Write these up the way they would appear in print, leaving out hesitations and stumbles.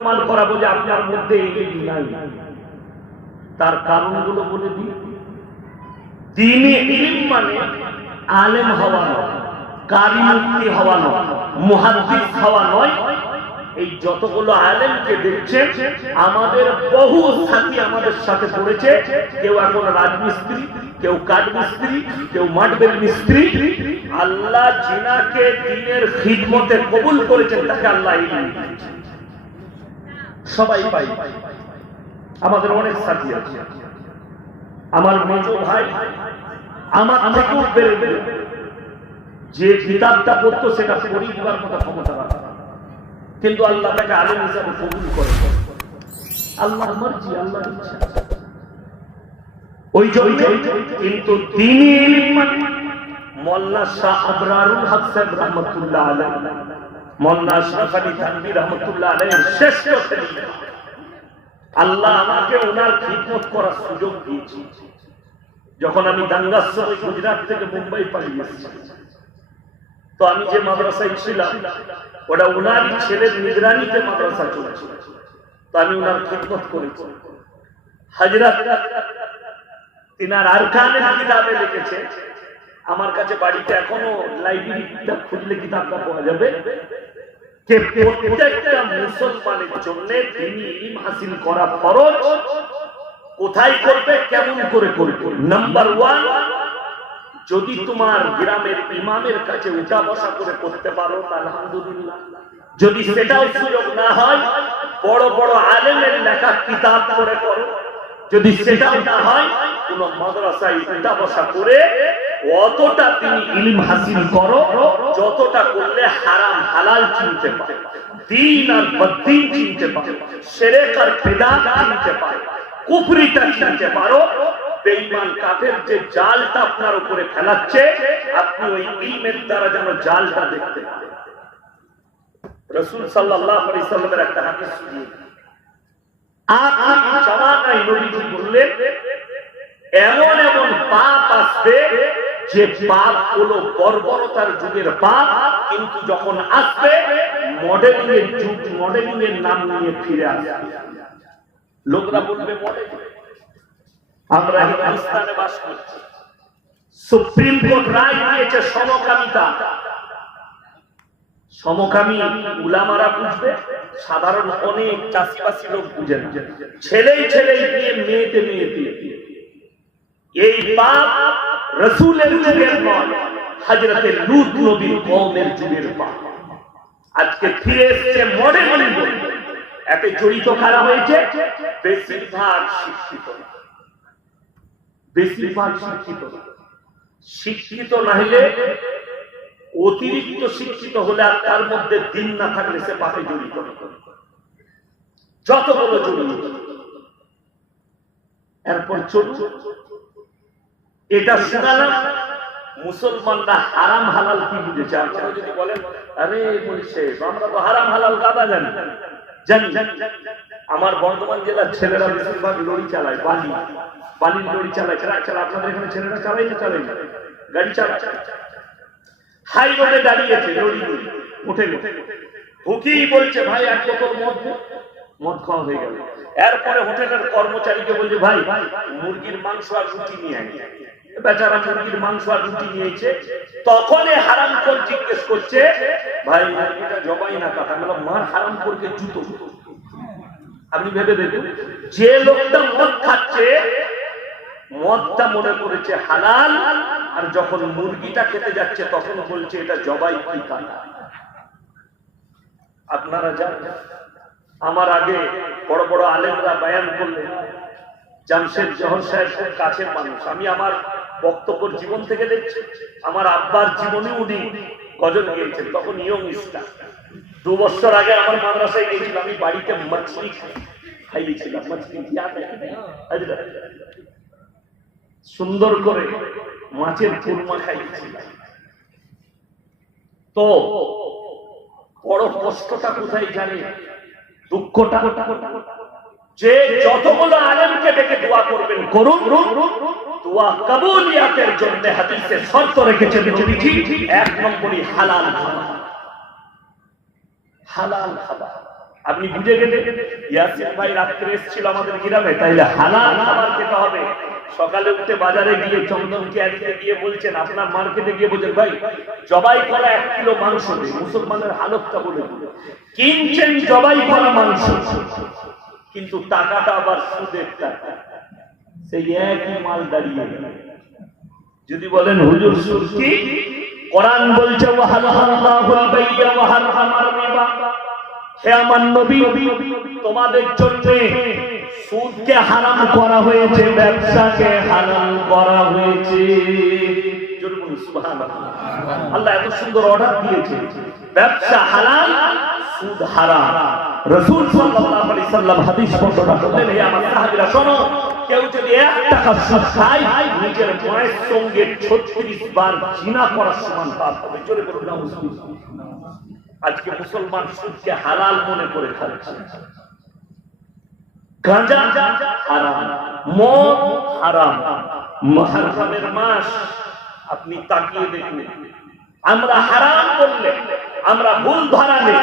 প্রমাণ করাবো যে আপনার মধ্যে এই নাই, তার কারণগুলো বলে দিই। দ্বীনে ইলম মানে আলেম হওয়া নয়, কারি মুফতি হওয়া নয়, মুহাদ্দিস হওয়া নয়। এই যতগুলো আলেমকে দেখছেন, আমাদের বহু সাথী আমাদের সাথে পড়েছে। কেউ এখন রাজমিস্ত্রি, কেউ কাঠমিস্ত্রি, কেউ মাটবেল মিস্ত্রি। আল্লাহ জিনাকে দ্বীনের খিদমতে কবুল করেছেন, তাকে আল্লাহ ইলম দিয়েছেন। সবাই পাই, আমাদের অনেক সাথী আছে। আমার মেজো ভাই আমার থেকেও বেড়ে বেড়ে যে কিতাবটা পড়তো সেটা পড়িয়ে দেওয়ার মতো ক্ষমতা রাখে, কিন্তু আল্লাহ তাকে আলেম হিসাবে কবুল করে। আল্লাহর মর্জি, আল্লাহর ইচ্ছা। ওই জন্য কিন্তু দ্বীনি ইলম মানে মোল্লা শাহ আবরারুল হক সাহেব রহমাতুল্লাহ আলাইহি, মোল্লা আশরাফ আলী থানভী রহমাতুল্লাহ আলাইহির শ্রেষ্ঠ খলিফা। আল্লাহ আমাকে ওনার খিদমত করার সুযোগ দিয়েছে। যখন আমি দাঙ্গার সময় গুজরাট থেকে মুম্বাই পালিয়ে এসেছি, তো আমি যে মাদ্রাসায় ছিলাম ওটা ওনারই ছেলের নিগরানিতে মাদ্রাসা চলেছিল। তো আমি ওনার খিদমত করেছি। হযরত তিনার আরকানের কিতাবে লিখেছে, আমার কাছে বাড়িতে এখনো লাইব্রেরি কিতাব খুঁজলে কিতাবটা পাওয়া যাবে, যে প্রত্যেকটা মুসলমানের জন্য দ্বীনি ইলম হাসিল করা ফরজ। কোথায় করবে, কেমন করে করবে? নাম্বার 1, যদি তোমার গ্রামের ইমামের কাছে উঠা বসা করে করতে পারো আলহামদুলিল্লাহ। যদি সেটাও সুযোগ না হয়, বড় বড় আলেমের লেখা কিতাব পড়ে করো। যদি সেটাও না হয়, কোন মাদ্রাসায় উঠা বসা করে অতটা তুমি ইলম হাসিল করো যতটা করলে হারাম হালাল চিনতে পারো, দ্বীন আর বদ্দীন চিনতে পারো, শিরক আর বিদআত চিনতে পারো, কুফরিটা চিনতে পারো। বেঈমান কাফের যে জালটা আপনার উপরে ফেলাচ্ছে, আপনি ওই ইলমের দ্বারা যেন জালটা দেখতে পারেন। রাসূল সাল্লাল্লাহু আলাইহি সাল্লামের একটা হাদিস শুনিয়ে আখির জামানায় নবীজি বললেন, এমন এমন পাপ আসবে যে পাপগুলো বর্বরতার যুগের পাপ, কিন্তু যখন আসবে মডেলিং এর যুগ, মডেলিং এর নাম নিয়ে ফিরে আসবে। লোকরা বলবে মডেলিং। আমরা হিন্দুস্তানে বাস করছি, সুপ্রিম কোর্ট রায় দিয়েছে সমকামিতা। সমকামী উলামারা বুঝবে, সাধারণ অনেক চাষবাসী লোক বুঝে না। ছেলেই ছেলেই দিয়ে, মেয়েতে মেয়েতে। এই পাপ রাসূলের যুগের নয়, হযরতে লূত নবীর কওমের যুগের পাপ। আজকে ফিরে এসেছে মডেলিং। এতে জড়িত কারা হয়েছে? বেশিরভাগ শিক্ষিত। বেশিরভাগ শিক্ষিত। শিক্ষিত না হলে, অতিরিক্ত শিক্ষিত হলে আর তার মধ্যে দ্বীন না থাকলে সে পাপে জড়িত। যতগুলো জড়িত। এরপর চলুন, এটা শোনালাম মুসলমানরা হারাম হালাল কি বুঝেছে। আপনারা যদি বলেন, আরে বলছে আমরা তো হারাম হালাল গাদা জানি। আমার বর্ধমান জেলার ছেলেরা বেশিরভাগ লরি চালায়, বালির লরি চালায়, ট্রাক চালায়। আপনাদের এখানে ছেলেরা চালাই না? চালাই না, গাড়ি চালায়। হাই রোডে দাঁড়িয়েছে, লরি উঠে হুকি বলছে, ভাই এক বোতল মদ খাওয়া হয়ে গেল। এরপরে হোটেলের কর্মচারীকে বলছে, ভাই মুরগির মাংস আর রুটি নিয়ে আয়। বেচারা মুরগির মাংস আর রুটি নিয়েছে। তখনই হারামখোর জিজ্ঞেস করছে, ভাই মুরগিটা জবাই না কাটা? বললাম, মার হারামখোরকে জুতো। আপনি ভেবে দেখুন, যে লোকটা মদ খাচ্ছে, মদটা মনে করেছে হালাল, আর যখন মুরগিটা খেতে যাচ্ছে তখন বলছে এটা জবাই কি কাটা। আপনারা জানেন, আমার আগে বড় বড় আলেমরা বয়ান করলেন। জামশেদ জহর সাহেব খুব কাছের মানুষ। আমি আমার বক্তব্যের জীবন থেকে দেখছি, আমার আব্বার জীবনে উনি গজল গিয়েছেন, তখন ইয়ং ইসলাম। 2 বছর আগে আমার মাদ্রাসায় গিয়েছিল, আমি বাড়িতে মাছলি খাইয়েছিলাম। সুন্দর করে মাছের কুরমা খাইয়েছিলাম। তো বড় কষ্টটা কোথায় জানে, দুঃখটা, যে যতগুলো আলেমকে ডেকে দোয়া করবেন করুন, দোয়া কবুলিয়াতের জন্য হাদিসে শর্ত রেখেছেন নবীজি, 1 নম্বরই হালাল খাবার। হালাল খাবার। আপনি বুঝে গেলেন ইয়াসিন ভাই রাত্রে এসেছিল আমাদের গ্রামে, তাইলে হালাল খাবার খেতে হবে। সকালে উঠে বাজারে গিয়ে চন্দনকে আনতে গিয়ে বলছেন, আপনার মার্কেটে গিয়ে বলছেন ভাই জবাই করা 1 কিলো মাংস দে। মুসলমানের হালতটা বলে কিনছেন জবাই করা মাংস, কিন্তু টাকাটা আবার সুদের টাকা, সেই একই মাল দাঁড়িয়ে। যদি বলেন হুজুর সুদ কি, কোরআন বলছে ওয়াহাল্লাহুল বাইয়া ওয়া হারামার রিবা, হে আমার নবী তোমাদের জন্য সুদকে হারাম করা হয়েছে, ব্যবসাকে হালাল করা হয়েছে। জোরে বলুন সুবহানাল্লাহ। আল্লাহ এত সুন্দর অর্ডার দিয়েছে, ব্যবসা হালাল, সুদ হারাম। রাসূল সাল্লাল্লাহু আলাইহি সাল্লাম হাদিস বর্ণনা করলেন, হে আমার সাহাবীরা শোনো, কেউ যদি 1 টাকা সুদ খায় নিজের মায়ের সঙ্গে 36 বার জিনা করার সমান পাপ হবে। জোরে বলুন নাউজুবিল্লাহ। আজকে মুসলমান সুদকে হালাল মনে করে খাচ্ছে। গাঁজা হারাম, মদ হারাম। মুহররমের মাস আপনি তাকিয়ে দেখুন, আমরা হারাম বললে, আমরা ভুল ধরা নেই।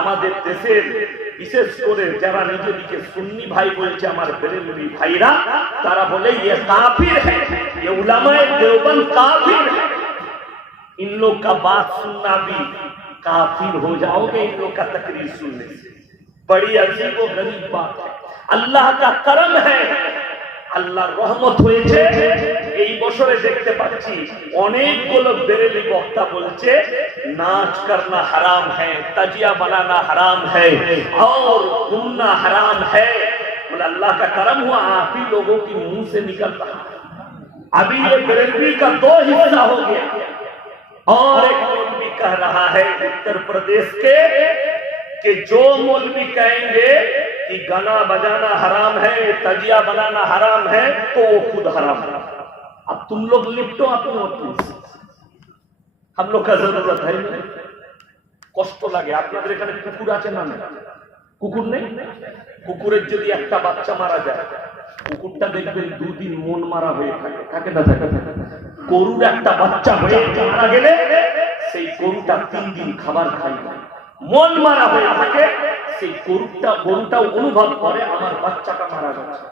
আমাদের দেশের বিশেষ করে যারা নিজেদেরকে সুন্নি ভাই বলছে, আমার বেরেলভি ভাইরা, তারা বলে ये काफिर है, ये उलमाए देवबंद काफिर है, इन लोग का बात सुनना भी काफिर हो जाओगे इन लोग का तकरीर सुनने से। बड़ी अजीब व गरीब बात है। अल्लाह का करम है, আল্লাহর রহমত হয়েছে। এই বছরে দেখতে পাচ্ছি অনেকগুলো বেরেলি বক্তা বলছে नाच करना हराम है, तजिया बनाना हराम है और घूमना हराम है। बोले अल्लाह का करम हुआ, आप ही लोगों की मुंह से निकल रहा है। अभी ये बेरेलवी का 2 हिस्सा हो गया, और एक मौलवी कह रहा है उत्तर प्रदेश के कि जो मौलवी कहेंगे कि गाना बजाना हराम है, तजिया बनाना हराम है, तो वो खुद हराम है। अब तुम लोग लिपटो अपने अपने, हम लोग का जरूरत है नहीं। কষ্ট লাগে। আপনাদের এখানে কুকুর আছে না? কুকুর নেই? কুকুরের যদি একটা বাচ্চা মারা যায়, কুকুরটা দেখবেন 2 দিন মন মারা হয়ে থাকে, থাকে না? থাকে। গরুর একটা বাচ্চা হয়ে মারা গেলে সেই গরুটা 3 দিন খাবার খায় না, মন মারা হয়ে থাকে। সেই গরুটাও অনুভব করে আমার বাচ্চাটা মারা গেছে।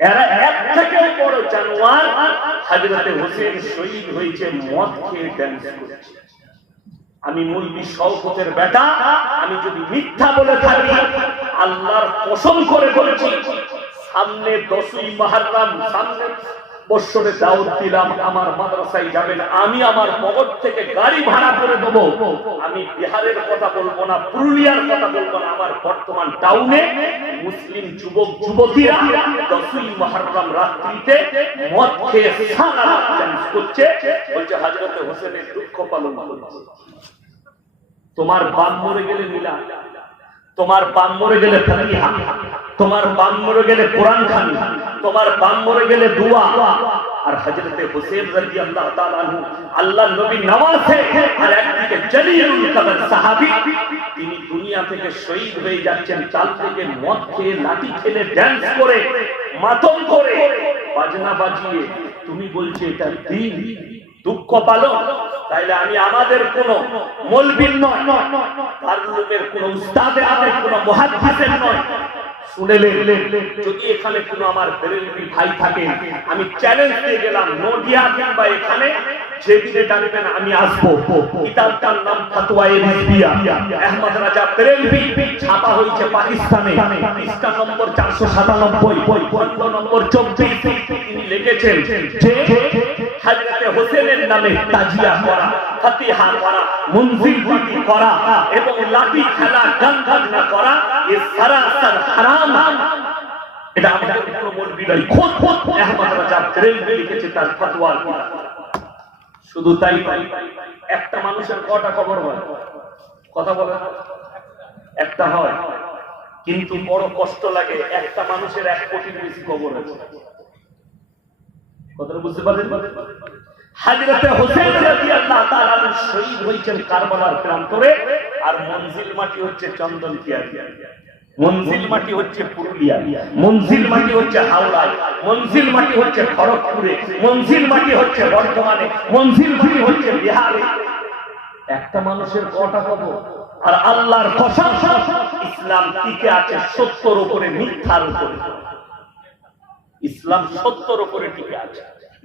এরা এক থেকে বড় জানোয়ার। হযরতে হোসেন শহীদ হয়েছে মদ খেয়ে ড্যান্স করছে। আমি মৌলভী শওকতের বেটা, আমি যদি মিথ্যা বলে থাকি আল্লাহর কসম করে বলেছি, সামনে 10ই মুহররম, সামনে বছরে দাওয়াত দিলাম, আমার মাদ্রাসায় যাবেন, আমি আমার পকেট থেকে গাড়ি ভাড়া করে দেব। আমি বিহারের কথা বলবো না, পুরুলিয়ার কথা বলবো না, আমার বর্তমান টাউনে মুসলিম যুবক যুবতীরা 10ই মুহররম রাত্রিতে মদ খেয়ে সারা রাত ডান্স করছে, বলছে হযরতে হোসেনের দুঃখ পালন করছে। তোমার বাপ মরে গেলে মিলাদ, তোমার বাপ মরে গেলে ফাতিহা, তোমার বাপ মরে গেলে কোরআন খানি, তোমার বাপ মরে গেলে দোয়া। আর হযরতে হোসেন রাদিয়াল্লাহু তাআলা আনহু আল্লাহর নবী নওয়াজে, আর একদিকে জলিলুল কদর সাহাবী, তিনি দুনিয়া থেকে শহীদ হয়ে যাচ্ছেন। চাল থেকে মদ খেয়ে, লাঠি খেলে, ড্যান্স করে, মাতম করে, বাজনা বাজিয়ে, তুমি বলছো এটা দিন, দুঃখ পালো। তাইলে আমি আমাদের কোন মৌলবীর নয়, কারলুমের কোন উস্তাদের নয়, কোন মুহাদ্দিসের নয়। শুনেলে যদি এখানে কোন আমার বেরেলভি ভাই থাকে, আমি চ্যালেঞ্জ দিয়ে গেলাম, নদিয়া কিংবা এখানে যেদিনে ডাকবেন আমি আসবো। কিতাবটার নাম ফতোয়ায়ে রিজভিয়া, আহমদ রাজা বেরেলভি, ছাপা হয়েছে পাকিস্তানে, পৃষ্ঠা নম্বর 497, খণ্ড নম্বর 24। তিনি লিখেছেন যে হযরতে হোসেনের নামে তাজিয়া করা, ফাতিহা করা, মুনজিল পাঠি করা এবং লাঠি খেলা, গান বাজনা করা, এ সরাসর হারাম। এটা আমাদের কোনো মৌলবি নাই, খোদ আহমদ রাজা বেরেলভি লিখেছে তার ফতোয়ার কিতাব। শুধু তাই নয়, একটা মানুষের কটা কবর হয়? কথা বলে একটা হয়, কিন্তু বড় কষ্ট লাগে, একটা মানুষের 1 কোটির বেশি কবর আছে। কথাটা বুঝতে পারলেন? হযরতে হোসেন রাদিয়াল্লাহু তাআলা শহীদ হয়েছেন কারবালার প্রান্তরে, আর মঞ্জিল মাটি হচ্ছে চন্দনকিয়ারি, মঞ্জিল মাটি হচ্ছে পুরুলিয়া, মঞ্জিল মাটি হচ্ছে হাওড়া, মঞ্জিল মাটি হচ্ছে খড়গপুরে, মঞ্জিল মাটি হচ্ছে বর্ধমানে, মঞ্জিল মাটি হচ্ছে বিহারে। একটা মানুষের কটা কবর? আর আল্লাহর কসম ইসলাম টিকে আছে সত্যের উপরে, মিথ্যার উপরে। ইসলাম সত্যের উপরে টিকে আছে,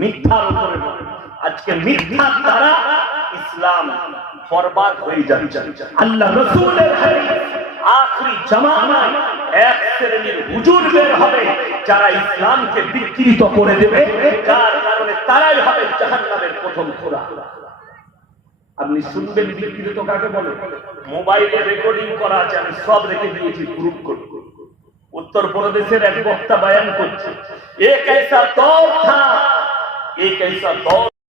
মিথ্যার উপরে নয়। আজকে মিথ্যার দ্বারা ইসলাম বরবাদ হয়ে যাচ্ছে। আল্লাহ রাসূলের হাদিস, আখিরি জামানায় এক শ্রেণীর হুজুর বের হবে যারা ইসলামকে বিকৃত করে দেবে, যার কারণে তারাই হবে জাহান্নামের প্রথম খোরা। আপনি শুনবেন বিকৃত কাকে বলে? মোবাইলে রেকর্ডিং করা আছে, আমি সব রেখে দিয়েছি গ্রুপ করে। उत्तर प्रदेश एक वक्ता बयान करছে, एक ऐसा दौर था, एक ऐसा दौर